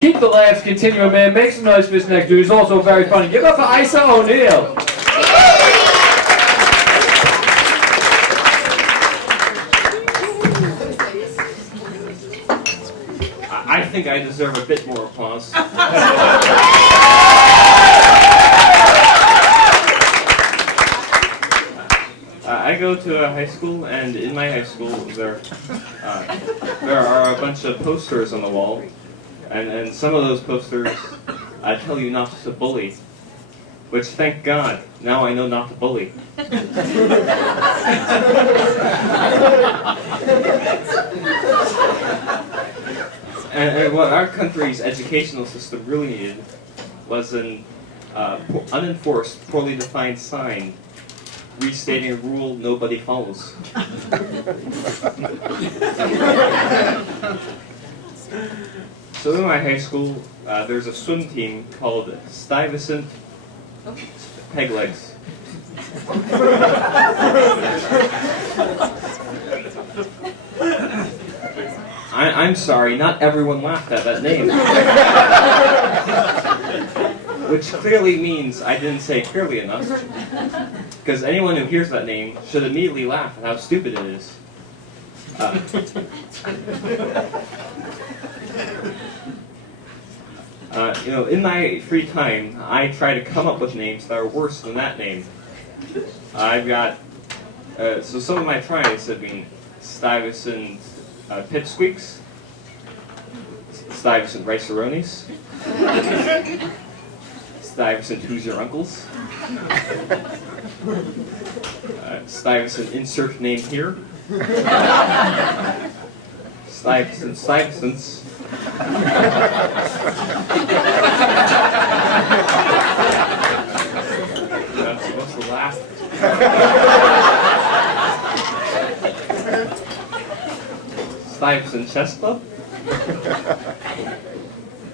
Keep the laughs continuing, man. Make some noise for this next dude. He's also very funny. Give it up for Aise O'Neill. I think I deserve a bit more applause. I go to a high school, and in my high school there are a bunch of posters on the wall, and some of those posters tell you not to bully, which, thank God, now I know not to bully. And what our country's educational system really needed was an unenforced, poorly defined sign restating a rule nobody follows. So in my high school, there's a swim team called Stuyvesant Peg Legs. I'm sorry, not everyone laughed at that name. Which clearly means I didn't say it clearly enough. Because anyone who hears that name should immediately laugh at how stupid it is. In my free time, I try to come up with names that are worse than that name. I've got, so some of my tries have been Stuyvesant Pipsqueaks, Stuyvesant Rice-A-Ronies, Stuyvesant Who's Your Uncles, Stuyvesant Insert Name Here, Stuyvesant Stuyvesants, I'm supposed to laugh. Stuyvesant Chess Club?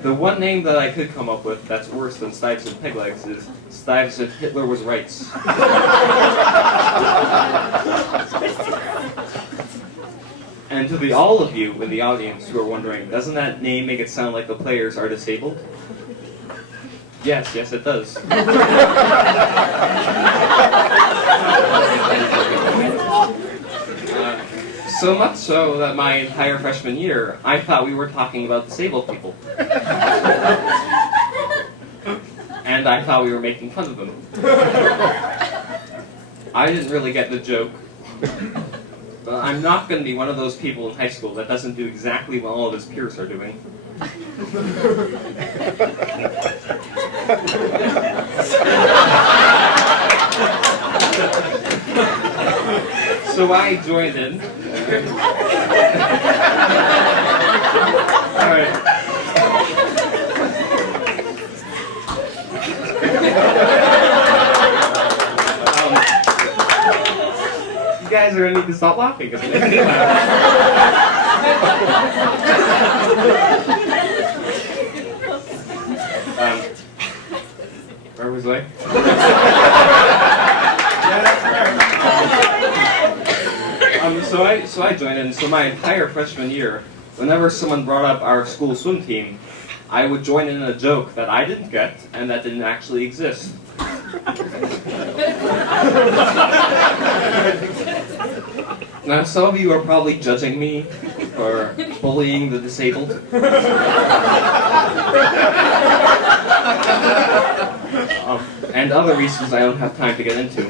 The one name that I could come up with that's worse than Stuyvesant Peg Legs is Stuyvesant Hitler Was Rights. And to all of you in the audience who are wondering, doesn't that name make it sound like the players are disabled? Yes, it does. So much so that my entire freshman year, I thought we were talking about disabled people. And I thought we were making fun of them. I didn't really get the joke. But I'm not going to be one of those people in high school that doesn't do exactly what all of his peers are doing. So I joined in. Alright. You guys are going to need to stop laughing because it makes me laugh. Where was I? So I joined in. So my entire freshman year, whenever someone brought up our school swim team, I would join in a joke that I didn't get and that didn't actually exist. Now, some of you are probably judging me for bullying the disabled. And other reasons I don't have time to get into.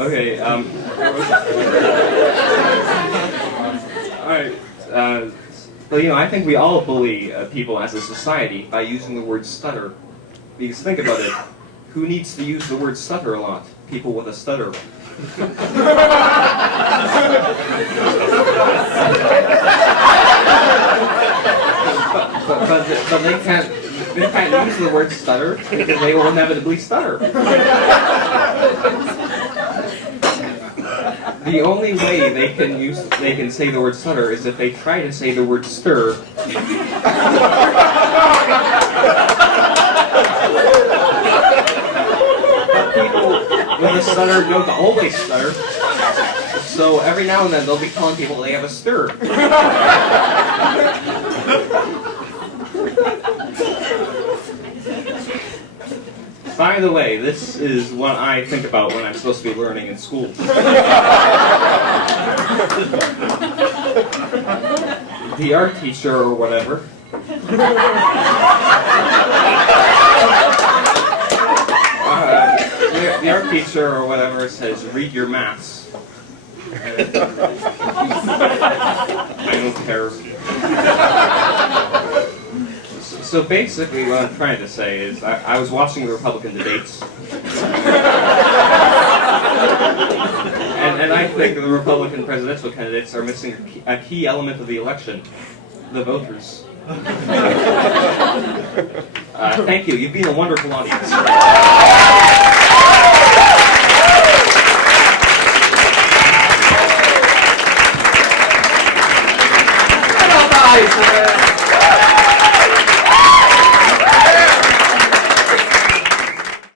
Okay, alright, but I think we all bully people as a society by using the word stutter. Because think about it, who needs to use the word stutter a lot? People with a stutter. But they can't use the word stutter because they will inevitably stutter. The only way they can say the word stutter is if they try to say the word stir. stutter, don't always stutter. So every now and then they'll be telling people they have a stir. By the way, this is what I think about when I'm supposed to be learning in school. The art teacher or whatever. The art teacher or whatever says, read your maths. I don't care. So basically what I'm trying to say is I was watching the Republican debates. And I think the Republican presidential candidates are missing a key element of the election, the voters. Thank you. You've been a wonderful audience. Aise!